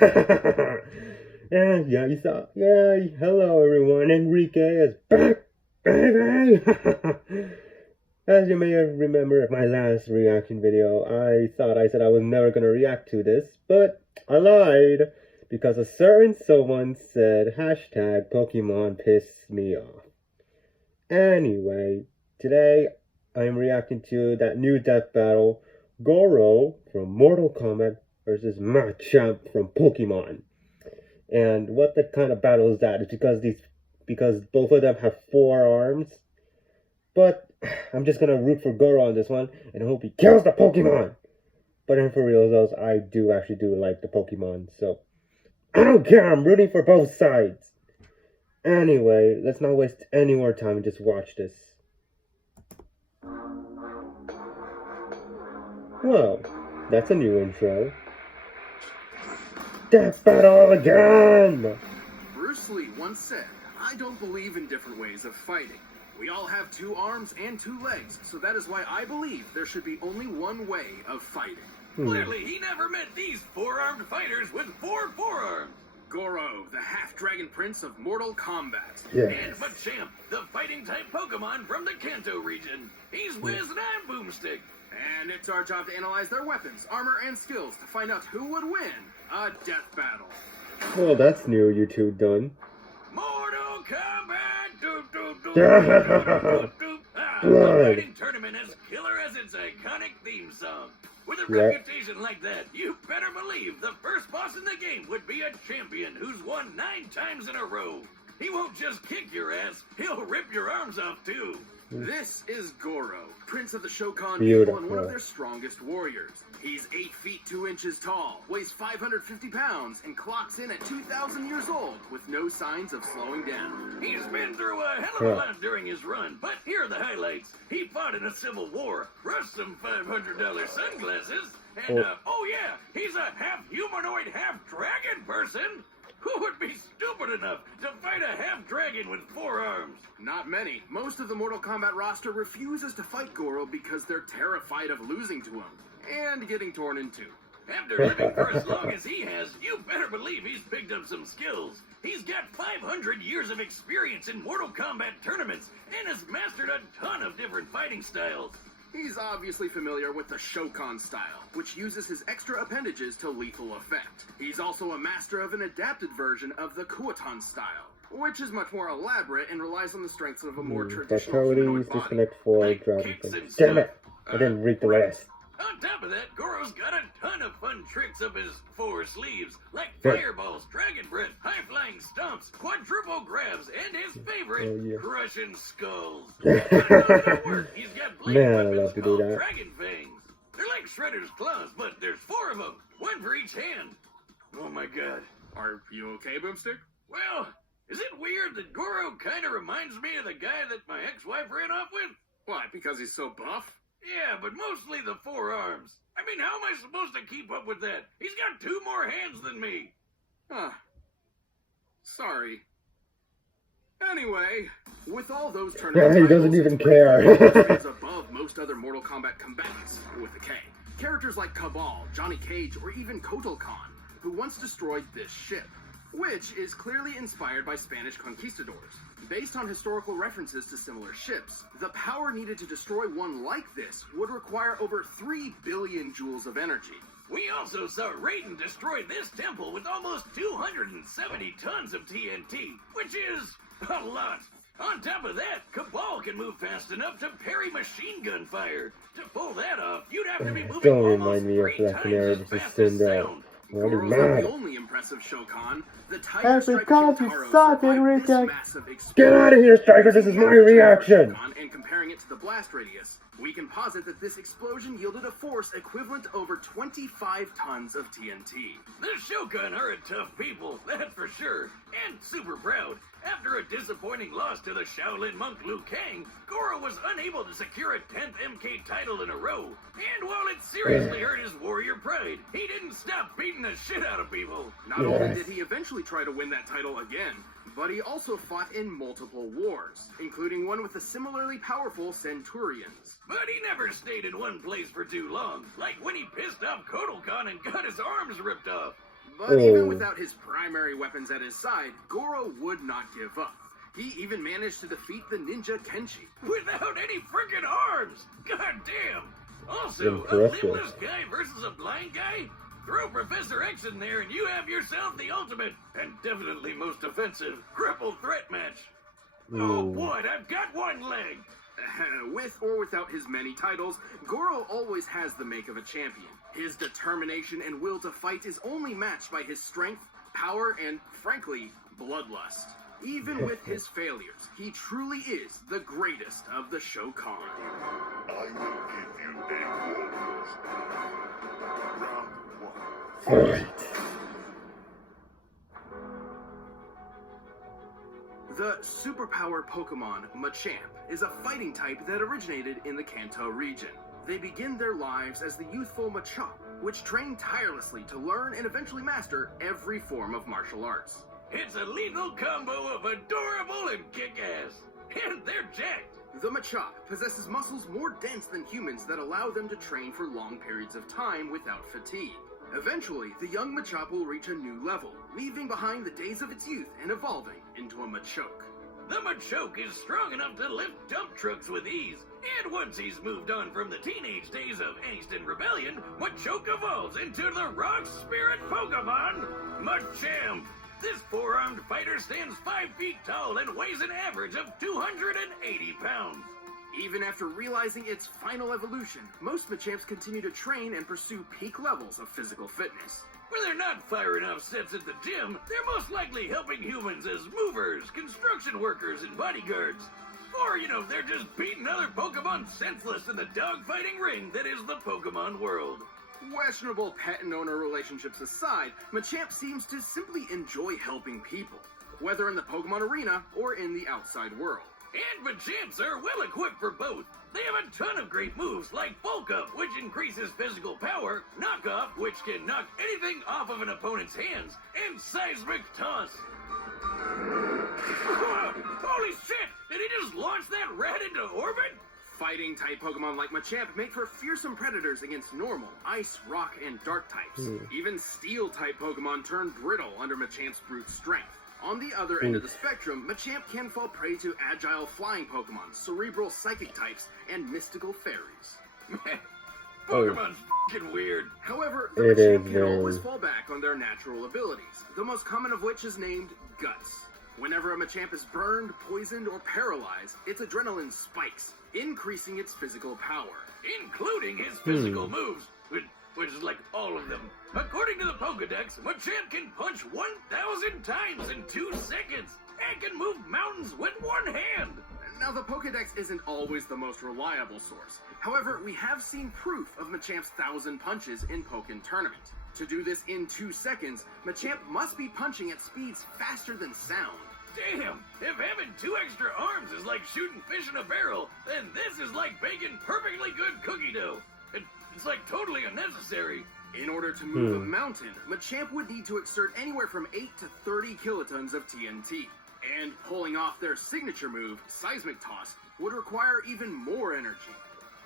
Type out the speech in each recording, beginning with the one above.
Yeah, you saw. Yeah, hello everyone. Enrique is back, baby. As you may have remembered my last reaction video, I thought I said I was never gonna react to this, but I lied because a certain someone said hashtag Pokemon pissed me off. Anyway, today I'm reacting to that new death battle, Goro from Mortal Kombat versus Machamp from Pokemon. And what the kind of battle is that? It's because both of them have 4 arms. But I'm just gonna root for Goro on this one and hope he kills the Pokemon. But in for real though, I do like the Pokemon, so I don't care, I'm rooting for both sides. Anyway, let's not waste any more time and just watch this. Well, that's a new intro. Death battle again! Bruce Lee once said, "I don't believe in different ways of fighting. We all have 2 arms and 2 legs, so that is why I believe there should be only one way of fighting." Clearly, he never met these 4-armed fighters with 4 forearms. Goro, the half-dragon prince of Mortal Kombat. Yes. And Machamp, the fighting-type Pokemon from the Kanto region. He's whizzed and I'm Boomstick. And it's our job to analyze their weapons, armor, and skills to find out who would win a death battle. Well, that's new, you two done. Mortal Kombat! The Blood. fighting tournament as killer as its iconic theme song. With a Yeah. reputation like that, you better believe the first boss in the game would be a champion who's won 9 times in a row. He won't just kick your ass, he'll rip your arms off too. This is Goro, prince of the Shokan people Beautiful. and one of their strongest warriors. He's 8 feet 2 inches tall, weighs 550 pounds, and clocks in at 2,000 years old with no signs of slowing down. He's been through a hell of a lot during his run, but here are the highlights. He fought in a civil war, rushed some $500 sunglasses, and oh yeah, he's a half-humanoid, half-dragon person. Who would be stupid enough to fight a half-dragon with 4 arms? Not many. Most of the Mortal Kombat roster refuses to fight Goro because they're terrified of losing to him and getting torn in two. After living for as long as he has, you better believe he's picked up some skills. He's got 500 years of experience in Mortal Kombat tournaments and has mastered a ton of different fighting styles. He's obviously familiar with the Shokan style, which uses his extra appendages to lethal effect. He's also a master of an adapted version of the Kuotan style, which is much more elaborate and relies on the strengths of a more traditional humanoid body. Disconnect 4 Like Dragon kicks Punch. and Damn it! stuff. I didn't read the rest. On top of that, Goro's got a ton of fun tricks up his 4 sleeves, like Yeah. fireballs, dragon breath, high-flying stomps, quadruple grabs, and his favorite, crushing skulls. When it comes to work, he's got blade Man, I weapons love to do called that. dragon fangs. They're like Shredder's claws, but there's 4 of them, 1 for each hand. Oh my god. Are you okay, Boomstick? Well, is it weird that Goro kind of reminds me of the guy that my ex-wife ran off with? Why, because he's so buff? Yeah, but mostly the 4 arms. I mean, how am I supposed to keep up with that? He's got 2 more hands than me. Huh. Sorry. Anyway, with all those tournament He doesn't titles, even care. is above most other Mortal Kombat combatants with a K. Characters like Cabal, Johnny Cage, or even Kotal Khan, who once destroyed this ship, which is clearly inspired by Spanish conquistadors. Based on historical references to similar ships, the power needed to destroy one like this would require over 3 billion joules of energy. We also saw Raiden destroy this temple with almost 270 tons of TNT, which is a lot. On top of that, Cabal can move fast enough to parry machine gun fire. To pull that off, you'd have to be moving Don't almost remind me of 3 that times scenario as just fast sitting as there. sound. I'm already Goro's not mad. the only impressive Shokan. The Tiger That's Striker because you Kintaro suck, survived Enrique. this massive Get explosion. out of here, Striker, this is my reaction! And comparing it to the blast radius, we can posit that this explosion yielded a force equivalent to over 25 tons of TNT. The Shogun are a tough people, that for sure, and super proud. After a disappointing loss to the Shaolin monk Liu Kang, Goro was unable to secure a 10th MK title in a row. And while it seriously hurt his warrior pride, he didn't stop beating the shit out of people. Not only did he eventually try to win that title again, but he also fought in multiple wars, including one with the similarly powerful Centurions. But he never stayed in one place for too long, like when he pissed off Kotal Khan and got his arms ripped off. But even without his primary weapons at his side, Goro would not give up. He even managed to defeat the ninja Kenshi. Without any freaking arms! God damn! Also, Impressive. a limbless guy versus a blind guy? Throw Professor X in there and you have yourself the ultimate, and definitely most offensive, crippled threat match. Oh boy, I've got one leg! With or without his many titles, Goro always has the make of a champion. His determination and will to fight is only matched by his strength, power, and, frankly, bloodlust. Even with his failures, he truly is the greatest of the Shokan. I will give you a warning. Round one. Alright. The superpower Pokemon, Machamp, is a fighting type that originated in the Kanto region. They begin their lives as the youthful Machamp, which train tirelessly to learn and eventually master every form of martial arts. It's a lethal combo of adorable and kick-ass. And they're jacked. The Machamp possesses muscles more dense than humans that allow them to train for long periods of time without fatigue. Eventually, the young Machamp will reach a new level, leaving behind the days of its youth and evolving into a Machoke. The Machoke is strong enough to lift dump trucks with ease, and once he's moved on from the teenage days of angst and rebellion, Machoke evolves into the rock spirit Pokemon, Machamp. This four-armed fighter stands 5 feet tall and weighs an average of 280 pounds. Even after realizing its final evolution, most Machamps continue to train and pursue peak levels of physical fitness. When they're not firing off sets at the gym, they're most likely helping humans as movers, construction workers, and bodyguards. Or, they're just beating other Pokemon senseless in the dogfighting ring that is the Pokemon world. Questionable pet and owner relationships aside, Machamp seems to simply enjoy helping people, whether in the Pokemon arena or in the outside world. And Machamps are well equipped for both. They have a ton of great moves, like Bulk Up, which increases physical power, Knock Off, which can knock anything off of an opponent's hands, and Seismic Toss. Holy shit! Did he just launch that rat into orbit? Fighting-type Pokemon like Machamp make for fearsome predators against normal, ice, rock, and dark types. Even Steel-type Pokemon turn brittle under Machamp's brute strength. On the other end of the spectrum, Machamp can fall prey to agile flying Pokemon, cerebral psychic types, and mystical fairies. Pokemon's f***ing weird. However, the Machamp can always fall back on their natural abilities, the most common of which is named Guts. Whenever a Machamp is burned, poisoned, or paralyzed, its adrenaline spikes, increasing its physical power. Including his physical moves, which is like all of them. According to the Pokedex, Machamp can punch 1,000 times in 2 seconds and can move mountains with one hand. Now, the Pokedex isn't always the most reliable source. However, we have seen proof of Machamp's 1,000 punches in Pokken Tournament. To do this in 2 seconds, Machamp must be punching at speeds faster than sound. Damn, if having 2 extra arms is like shooting fish in a barrel, then this is like baking perfectly good cookie dough. It's like totally unnecessary. In order to move a mountain, Machamp would need to exert anywhere from 8 to 30 kilotons of TNT. And pulling off their signature move, Seismic Toss, would require even more energy.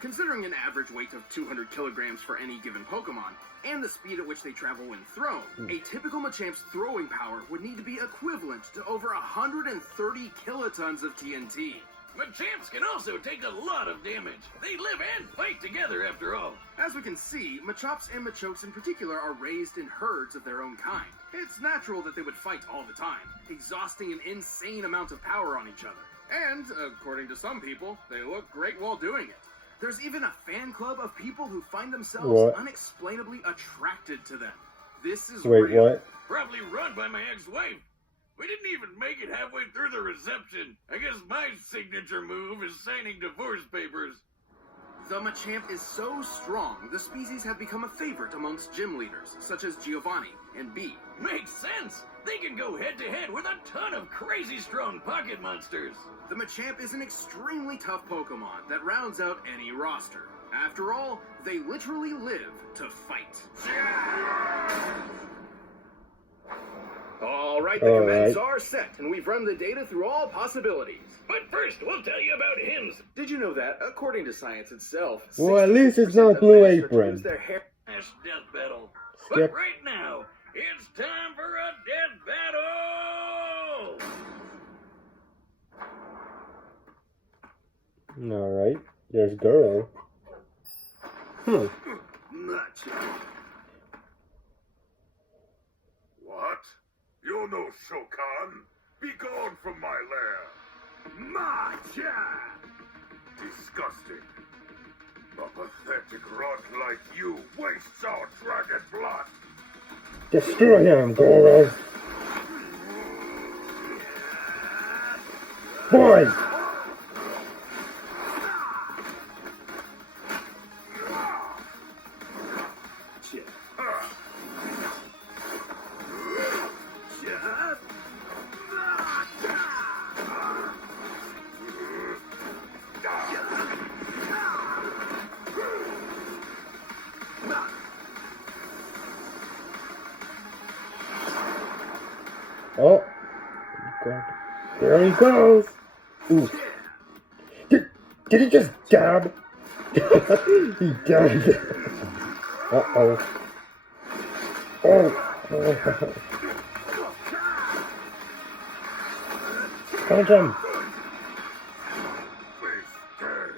Considering an average weight of 200 kilograms for any given Pokemon, and the speed at which they travel when thrown, a typical Machamp's throwing power would need to be equivalent to over 130 kilotons of TNT. Machamps can also take a lot of damage. They live and fight together after all. As we can see, Machamps and Machokes in particular are raised in herds of their own kind. It's natural that they would fight all the time, exhausting an insane amount of power on each other. And, according to some people, they look great while doing it. There's even a fan club of people who find themselves unexplainably attracted to them. This is real. Probably run by my ex-wife. We didn't even make it halfway through the reception. I guess my signature move is signing divorce papers. The Machamp is so strong, the species have become a favorite amongst gym leaders, such as Giovanni and B. Makes sense. They can go head-to-head with a ton of crazy strong pocket monsters. The Machamp is an extremely tough Pokemon that rounds out any roster. After all, they literally live to fight. Alright, the commands are set, and we've run the data through all possibilities. But first, we'll tell you about hymns. Did you know that, according to science itself, well, at least it's not Blue Apron. Their hair Death battle. But right now, it's time for a death battle! Alright, there's Goro. Machamp. What? You're no Shokan. Be gone from my lair. Machamp. Disgusting. A pathetic runt like you wastes our dragon blood. Destroy him, Goro! Boy! Oh, God. There he goes. Ooh. Did he just dab? He dabbed. Uh-oh. Oh. Punch him. Face dead,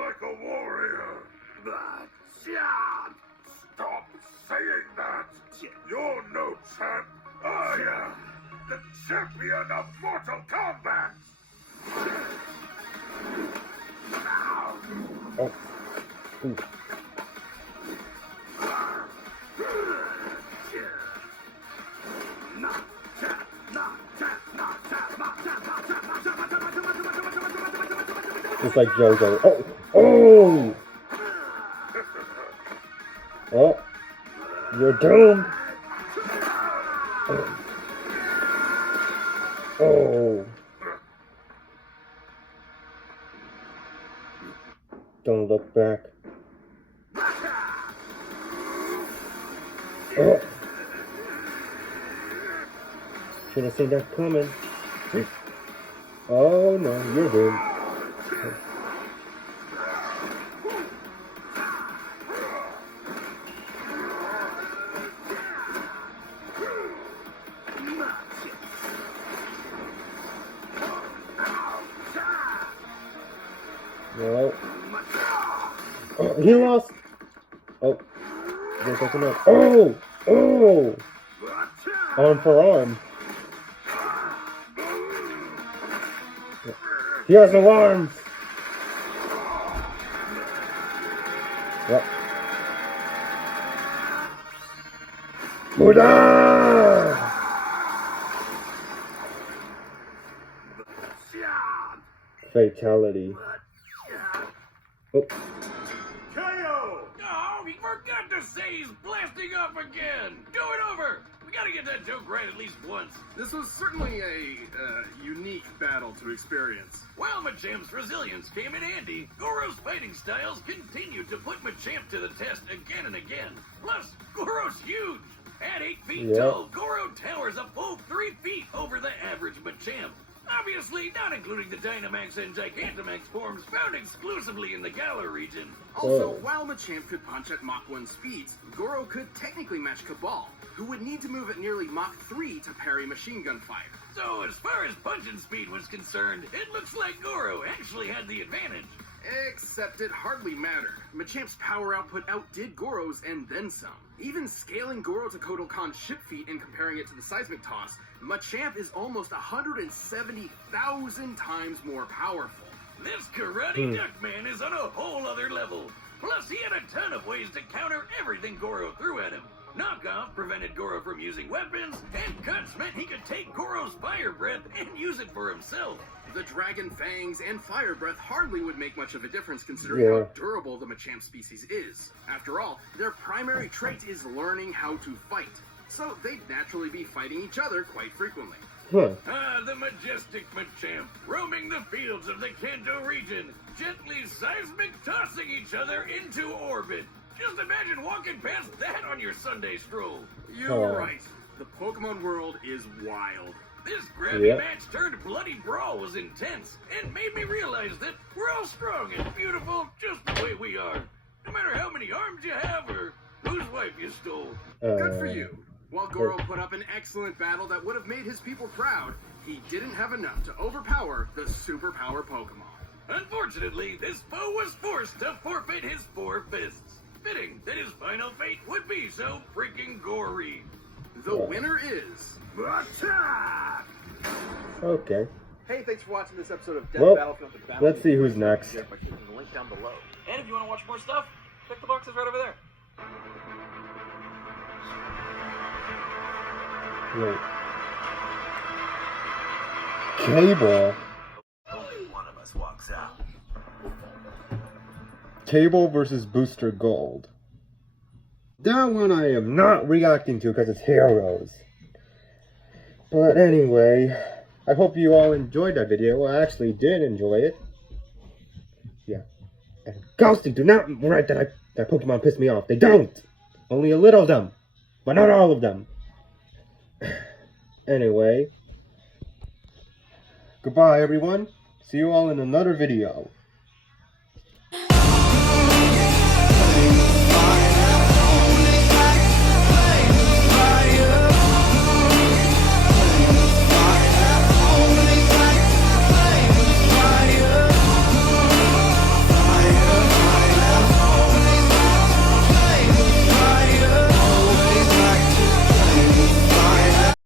like a warrior. Machamp. Stop saying that. You're no champ. I am the champion of Mortal Kombat. Oh. Ooh. Just like JoJo. Oh! Oh! Oh! You're doomed! Oh! Oh! Don't look back. Oh! Should have seen that coming. Oh no, you're doomed. No. Oh, he lost. Oh, there's something else. Oh, oh, arm for arm. He has no arms. Yep. Buddha! Fatality. Oh. KO! Oh, he forgot to say he's blasting off again! Do it over! We gotta get that joke right at least once. This was certainly a unique battle to experience. While Machamp's resilience came in handy, Goro's fighting styles continued to put Machamp to the test again and again. Plus, Goro's huge! At 8 feet tall, Goro towers a full 3 feet over the average Machamp. Obviously, not including the Dynamax and Gigantamax forms found exclusively in the Galar region. Also, while Machamp could punch at Mach 1 speeds, Goro could technically match Cabal, who would need to move at nearly Mach 3 to parry machine gun fire. So, as far as punching speed was concerned, it looks like Goro actually had the advantage. Except it hardly mattered. Machamp's power output outdid Goro's and then some. Even scaling Goro to Kotal Khan's ship feet and comparing it to the seismic toss, Machamp is almost 170,000 times more powerful. This Karate Duck Man is on a whole other level. Plus, he had a ton of ways to counter everything Goro threw at him. Knockoff prevented Goro from using weapons, and Cuts meant he could take Goro's fire breath and use it for himself. The Dragon Fangs and Fire Breath hardly would make much of a difference considering how durable the Machamp species is. After all, their primary trait is learning how to fight, so they'd naturally be fighting each other quite frequently. The majestic Machamp, roaming the fields of the Kanto region, gently seismic tossing each other into orbit. Just imagine walking past that on your Sunday stroll. You're right. The Pokemon world is wild. This grabby match turned bloody brawl was intense and made me realize that we're all strong and beautiful just the way we are. No matter how many arms you have or whose wife you stole. Good for you. While Goro put up an excellent battle that would have made his people proud, he didn't have enough to overpower the superpower Pokemon. Unfortunately, this foe was forced to forfeit his 4 fists. Fitting that his final fate would be so freaking gory. The winner is... Machamp! Okay. Hey, thanks for watching this episode of Well, Battlefield. let's see who's next. By clicking the link down below. And if you want to watch more stuff, check the boxes right over there. Wait. Cable. Only one of us walks out. Cable versus Booster Gold. That one I am not reacting to because it's heroes. But anyway, I hope you all enjoyed that video. Well, I actually did enjoy it. Yeah. And Ghosty, do not write that Pokemon pissed me off. They don't! Only a little of them. But not all of them. Anyway. Goodbye, everyone. See you all in another video.